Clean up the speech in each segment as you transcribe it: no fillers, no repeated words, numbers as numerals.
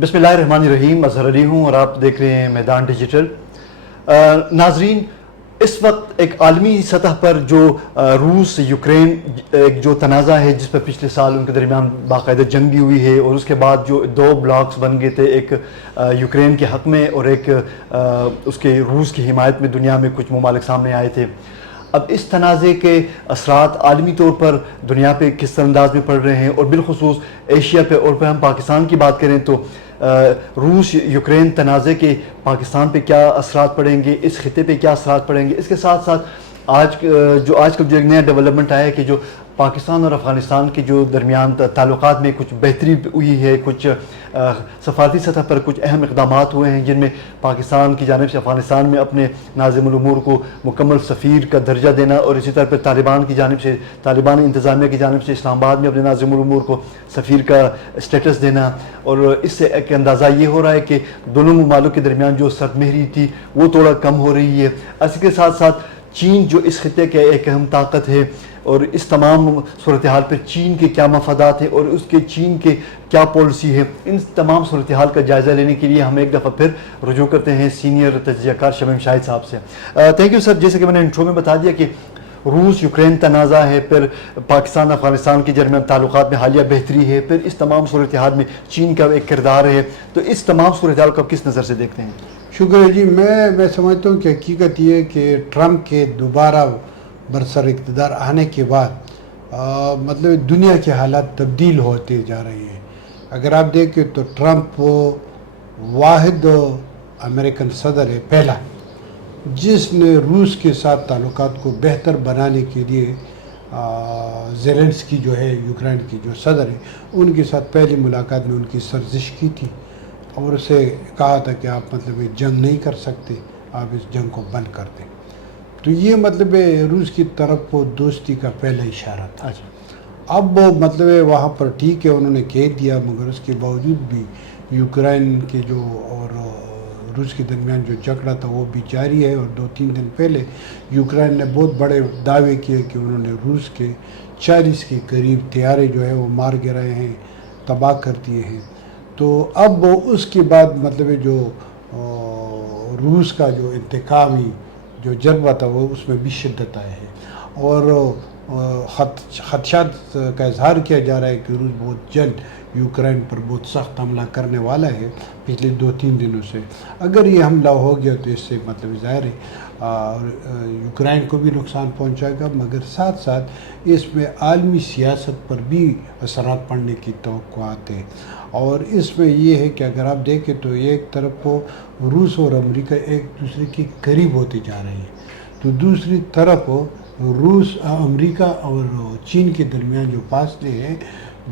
بسم اللہ الرحمن الرحیم، اظہر علی ہوں اور آپ دیکھ رہے ہیں میدان ڈیجیٹل۔ ناظرین، اس وقت ایک عالمی سطح پر جو روس یوکرین ایک جو تنازع ہے جس پر پچھلے سال ان کے درمیان باقاعدہ جنگ بھی ہوئی ہے، اور اس کے بعد جو دو بلاکس بن گئے تھے، ایک یوکرین کے حق میں اور ایک اس کے روس کی حمایت میں دنیا میں کچھ ممالک سامنے آئے تھے۔ اب اس تنازع کے اثرات عالمی طور پر دنیا پہ کس انداز میں پڑ رہے ہیں، اور بالخصوص ایشیا پہ، اور پہ ہم پاکستان کی بات کریں تو روس یوکرین تنازع کے پاکستان پہ کیا اثرات پڑیں گے، اس خطے پہ کیا اثرات پڑیں گے۔ اس کے ساتھ ساتھ آج کل جو ایک نیا ڈیولپمنٹ آیا ہے کہ جو پاکستان اور افغانستان کے جو درمیان تعلقات میں کچھ بہتری ہوئی ہے، کچھ سفارتی سطح پر کچھ اہم اقدامات ہوئے ہیں جن میں پاکستان کی جانب سے افغانستان میں اپنے ناظم الامور کو مکمل سفیر کا درجہ دینا، اور اسی طرح پر طالبان کی جانب سے، طالبان انتظامیہ کی جانب سے اسلام آباد میں اپنے ناظم الامور کو سفیر کا اسٹیٹس دینا، اور اس سے ایک اندازہ یہ ہو رہا ہے کہ دونوں ممالک کے درمیان جو سرد مہری تھی وہ تھوڑا کم ہو رہی ہے۔ اسی کے ساتھ ساتھ چین جو اس خطے کے ایک اہم طاقت ہے، اور اس تمام صورتحال پر چین کے کیا مفادات ہیں اور اس کے چین کے کیا پالیسی ہے، ان تمام صورتحال کا جائزہ لینے کے لیے ہم ایک دفعہ پھر رجوع کرتے ہیں سینئر تجزیہ کار شمیم شاہد صاحب سے۔ Thank you sir. جیسے کہ میں نے انٹرو میں بتا دیا کہ روس یوکرین تنازع ہے، پھر پاکستان افغانستان کے درمیان تعلقات میں حالیہ بہتری ہے، پھر اس تمام صورتحال میں چین کا ایک کردار ہے، تو اس تمام صورتحال کو آپ کس نظر سے دیکھتے ہیں؟ شکریہ جی۔ میں سمجھتا ہوں کہ حقیقت یہ ہے کہ ٹرمپ کے دوبارہ برسر اقتدار آنے کے بعد مطلب دنیا کے حالات تبدیل ہوتے جا رہے ہیں۔ اگر آپ دیکھیں تو ٹرمپ واحد امریکن صدر ہے پہلا جس نے روس کے ساتھ تعلقات کو بہتر بنانے کے لیے زیلنسکی جو ہے یوکرین کی جو صدر ہے ان کے ساتھ پہلی ملاقات میں ان کی سرزش کی تھی، اور اسے کہا تھا کہ آپ مطلب یہ جنگ نہیں کر سکتے، آپ اس جنگ کو بند کر دیں۔ تو یہ مطلب روس کی طرف دوستی کا پہلا اشارہ تھا۔ اب مطلب وہاں پر ٹھیک ہے انہوں نے کہہ دیا، مگر اس کے باوجود بھی یوکرین کے جو اور روس کے درمیان جو جھگڑا تھا وہ بھی جاری ہے، اور 2-3 دن پہلے یوکرین نے بہت بڑے دعوے کیے کہ انہوں نے روس کے 40 کے قریب طیارے جو ہے وہ مار گرائے ہیں، تباہ کر دیے ہیں۔ تو اب اس کے بعد مطلب جو روس کا جو انتقامی جو جذبہ تھا وہ اس میں بھی شدت آئے ہے، اور خدشات کا اظہار کیا جا رہا ہے کہ روس بہت جلد یوکرین پر بہت سخت حملہ کرنے والا ہے پچھلے 2-3 دنوں سے۔ اگر یہ حملہ ہو گیا تو اس سے مطلب ظاہر ہے یوکرین کو بھی نقصان پہنچائے گا، مگر ساتھ ساتھ اس میں عالمی سیاست پر بھی اثرات پڑنے کی توقعات ہے۔ اور اس میں یہ ہے کہ اگر آپ دیکھیں تو ایک طرف روس اور امریکہ ایک دوسرے کے قریب ہوتے جا رہے ہیں، تو دوسری طرف روس امریکہ اور چین کے درمیان جو فاصلے ہیں،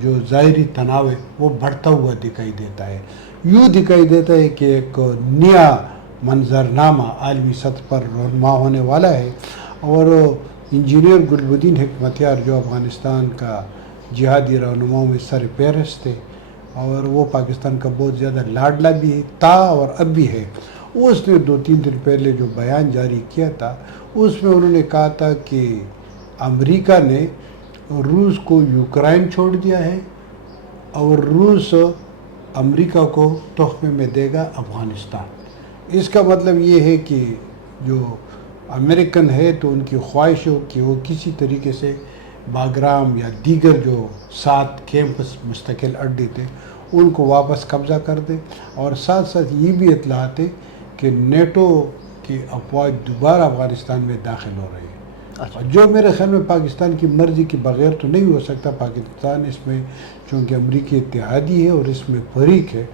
جو ظاہری تناؤ ہے وہ بڑھتا ہوا دکھائی دیتا ہے۔ یوں دکھائی دیتا ہے کہ ایک نیا منظرنامہ عالمی سطح پر رونما ہونے والا ہے، اور انجینئر گلبدین حکمتیار جو افغانستان کا جہادی رہنماؤں میں سر فہرست تھے، اور وہ پاکستان کا بہت زیادہ لاڈلا بھی تھا اور اب بھی ہے، اس نے 2-3 دن پہلے جو بیان جاری کیا تھا اس میں انہوں نے کہا تھا کہ امریکہ نے روس کو یوکرین چھوڑ دیا ہے، اور روس امریکہ کو تحفے میں دے گا افغانستان۔ اس کا مطلب یہ ہے کہ جو امریکن ہے تو ان کی خواہش ہو کہ وہ کسی طریقے سے باگرام یا دیگر جو 7 کیمپس مستقل اڈے تھے ان کو واپس قبضہ کر دے، اور ساتھ ساتھ یہ بھی اطلاعات ہے کہ نیٹو کی افواج دوبارہ افغانستان میں داخل ہو رہی ہے، جو میرے خیال میں پاکستان کی مرضی کے بغیر تو نہیں ہو سکتا۔ پاکستان اس میں چونکہ امریکی اتحادی ہے اور اس میں فریق ہے،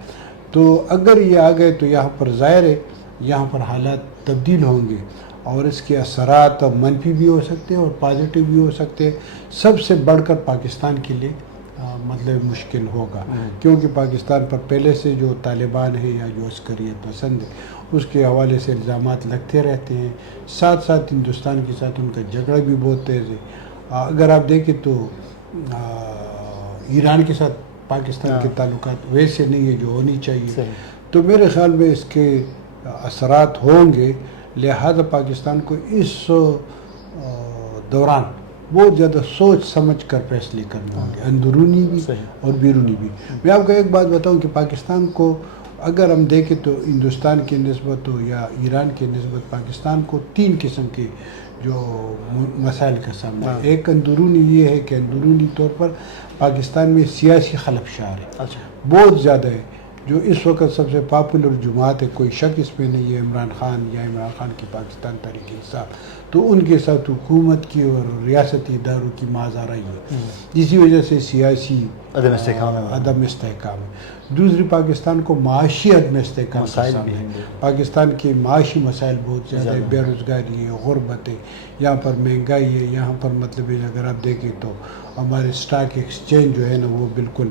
تو اگر یہ آ گئے تو یہاں پر ظاہر ہے یہاں پر حالات تبدیل ہوں گے، اور اس کے اثرات منفی بھی ہو سکتے ہیں اور پازیٹیو بھی ہو سکتے ہیں۔ سب سے بڑھ کر پاکستان کے لیے مطلب مشکل ہوگا، کیونکہ پاکستان پر پہلے سے جو طالبان ہے یا جو عسکریت پسند ہے اس کے حوالے سے الزامات لگتے رہتے ہیں، ساتھ ساتھ ہندوستان کے ساتھ ان کا جھگڑا بھی بہت تیز ہے۔ اگر آپ دیکھیں تو ایران کے ساتھ پاکستان کے تعلقات ویسے نہیں ہے جو ہونی چاہیے، تو میرے خیال میں اس کے اثرات ہوں گے، لہذا پاکستان کو اس دوران بہت زیادہ سوچ سمجھ کر فیصلے کرنے ہوں گے، اندرونی بھی اور بیرونی بھی. میں آپ کو ایک بات بتاؤں کہ پاکستان کو اگر ہم دیکھیں تو ہندوستان کی نسبت ہو یا ایران کی نسبت پاکستان کو 3 قسم کے جو مسائل کا سامنا ہے. ایک اندرونی یہ ہے کہ اندرونی طور پر پاکستان میں سیاسی خلفشار ہے، بہت زیادہ ہے. جو اس وقت سب سے پاپولر جماعت ہے، کوئی شک اس میں نہیں ہے، عمران خان یا عمران خان کی پاکستان تحریک انصاف، تو ان کے ساتھ حکومت کی اور ریاستی اداروں کی مازارائی ہے، اسی وجہ سے سیاسی عدم استحکام ہے. دوسری پاکستان کو معاشی عدم استحکام کا سامنا ہے. پاکستان کے معاشی مسائل بہت زیادہ ہے، بے روزگاری ہے، غربت ہے، یہاں پر مہنگائی ہے، یہاں پر مطلب اگر آپ دیکھیں تو ہمارے اسٹاک ایکسچینج جو ہے نا وہ بالکل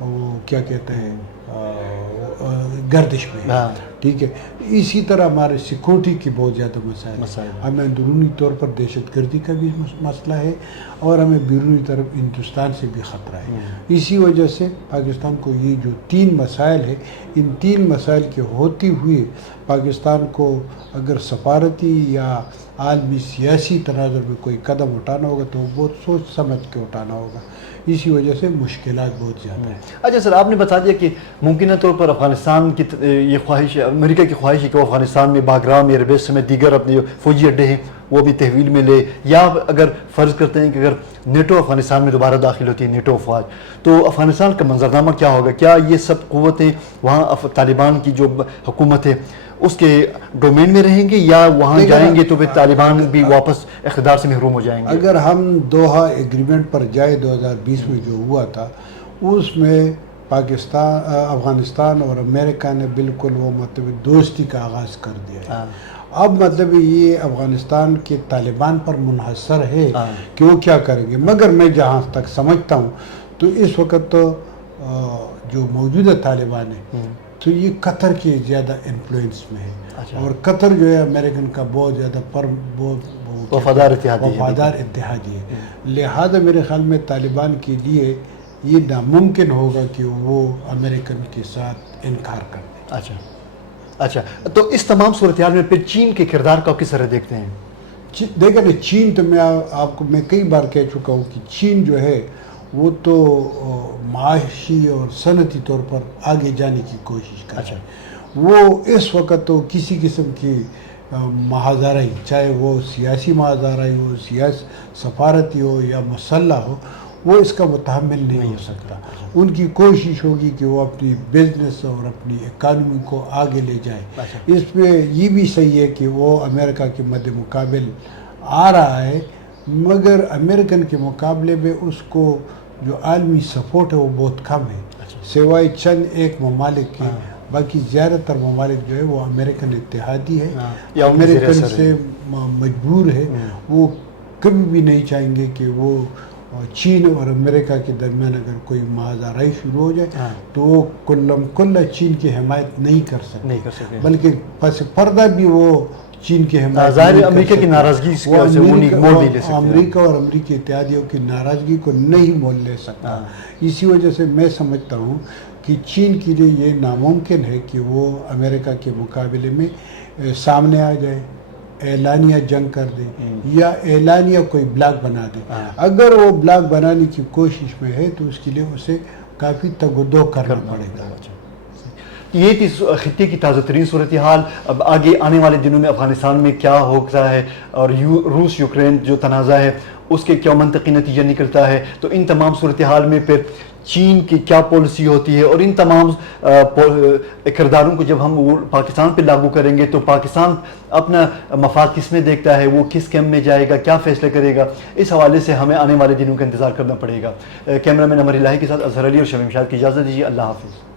وہ کیا کہتے ہیں گردش میں ہے. ٹھیک ہے. اسی طرح ہمارے سیکورٹی کی بہت زیادہ مسائل ہیں. ہمیں اندرونی طور پر دہشت گردی کا بھی مسئلہ ہے اور ہمیں بیرونی طرف ہندوستان سے بھی خطرہ ہے. اسی وجہ سے پاکستان کو یہ جو 3 مسائل ہے، ان 3 مسائل کے ہوتے ہوئے پاکستان کو اگر سفارتی یا عالمی سیاسی تناظر میں کوئی قدم اٹھانا ہوگا تو وہ بہت سوچ سمجھ کے اٹھانا ہوگا. اسی وجہ سے مشکلات بہت زیادہ ہیں. اچھا سر، آپ نے بتا دیا کہ ممکنہ طور پر افغانستان کی یہ خواہش ہے، امریکہ کی خواہش ہے کہ وہ افغانستان میں باگرام ایئر بیس سمیت دیگر اپنے جو فوجی اڈے ہیں وہ بھی تحویل میں لے، یا اگر فرض کرتے ہیں کہ اگر نیٹو افغانستان میں دوبارہ داخل ہوتی ہے، نیٹو افواج، تو افغانستان کا منظرنامہ کیا ہوگا؟ کیا یہ سب قوتیں وہاں طالبان کی جو حکومت ہے اس کے ڈومین میں رہیں گے، یا وہاں جائیں گے تو پھر طالبان بھی واپس اقتدار سے محروم ہو جائیں گے؟ اگر ہم دوحہ ایگریمنٹ پر جائے 2020 میں جو ہوا تھا، اس میں افغانستان اور امریکہ نے بالکل وہ مطلب دوستی کا آغاز کر دیا ہے. اب مطلب یہ افغانستان کے طالبان پر منحصر ہے کہ وہ کیا کریں گے. مگر میں جہاں تک سمجھتا ہوں تو اس وقت تو جو موجودہ طالبان ہے تو یہ قطر کے زیادہ انفلوئنس میں ہے، اور قطر جو ہے امریکن کا بہت زیادہ وفادار اتحادی ہے. لہذا میرے خیال میں طالبان کے لیے یہ ناممکن ہوگا کہ وہ امریکن کے ساتھ انکار کر دیں. اچھا، تو اس تمام صورتحال میں پھر چین کے کردار کا کس طرح دیکھتے ہیں؟ دیکھیں نا، چین تو میں کئی بار کہہ چکا ہوں کہ چین جو ہے وہ تو معاشی اور صنعتی طور پر آگے جانے کی کوشش کر رہا ہے. وہ اس وقت تو کسی قسم کی محاذرائی، چاہے وہ سیاسی محاذرائی ہو، سفارتی ہو یا مسلح ہو، وہ اس کا متحمل نہیں ہو سکتا. ان کی کوشش ہوگی کہ وہ اپنی بزنس اور اپنی اکانومی کو آگے لے جائے. اس پہ یہ بھی صحیح ہے کہ وہ امریکہ کے مد مقابل آ رہا ہے، مگر امریکن کے مقابلے میں اس کو جو عالمی سپورٹ ہے وہ بہت کم ہے، سوائے چند ایک ممالک کے. باقی زیادہ تر ممالک جو ہے وہ امریکن اتحادی ہے، امریکن سے مجبور ہے. وہ کبھی بھی نہیں چاہیں گے کہ وہ چین اور امریکہ کے درمیان اگر کوئی محاذرائی شروع ہو جائے تو وہ کلّا چین کی حمایت نہیں کر سکتے، بلکہ پس پردہ بھی وہ چین کی حمایت امریکہ کی ناراضگی، امریکہ اور امریکی اتحادیوں کی ناراضگی کو نہیں مول لے سکتا. اسی وجہ سے میں سمجھتا ہوں کہ چین کے لیے یہ ناممکن ہے کہ وہ امریکہ کے مقابلے میں سامنے آ جائے، اعلانیہ جنگ کر دے یا اعلانیہ کوئی بلاک بنا دے. اگر وہ بلاک بنانے کی کوشش میں ہے تو اس کے لیے اسے کافی تگ و دو کرنا پڑے گا. یہ تھی خطے کی تازہ ترین صورتحال. اب آگے آنے والے دنوں میں افغانستان میں کیا ہوتا ہے اور روس یوکرین جو تنازع ہے اس کے کیا منطقی نتیجہ نکلتا ہے، تو ان تمام صورتحال میں پھر چین کی کیا پالیسی ہوتی ہے، اور ان تمام کرداروں کو جب ہم پاکستان پہ لاگو کریں گے تو پاکستان اپنا مفاد کس میں دیکھتا ہے، وہ کس کیمپ میں جائے گا، کیا فیصلہ کرے گا، اس حوالے سے ہمیں آنے والے دنوں کا انتظار کرنا پڑے گا. کیمرہ مین عمر الہی کے ساتھ اظہر علی اور شمیم شاد کی اجازت دیجیے. اللہ حافظ.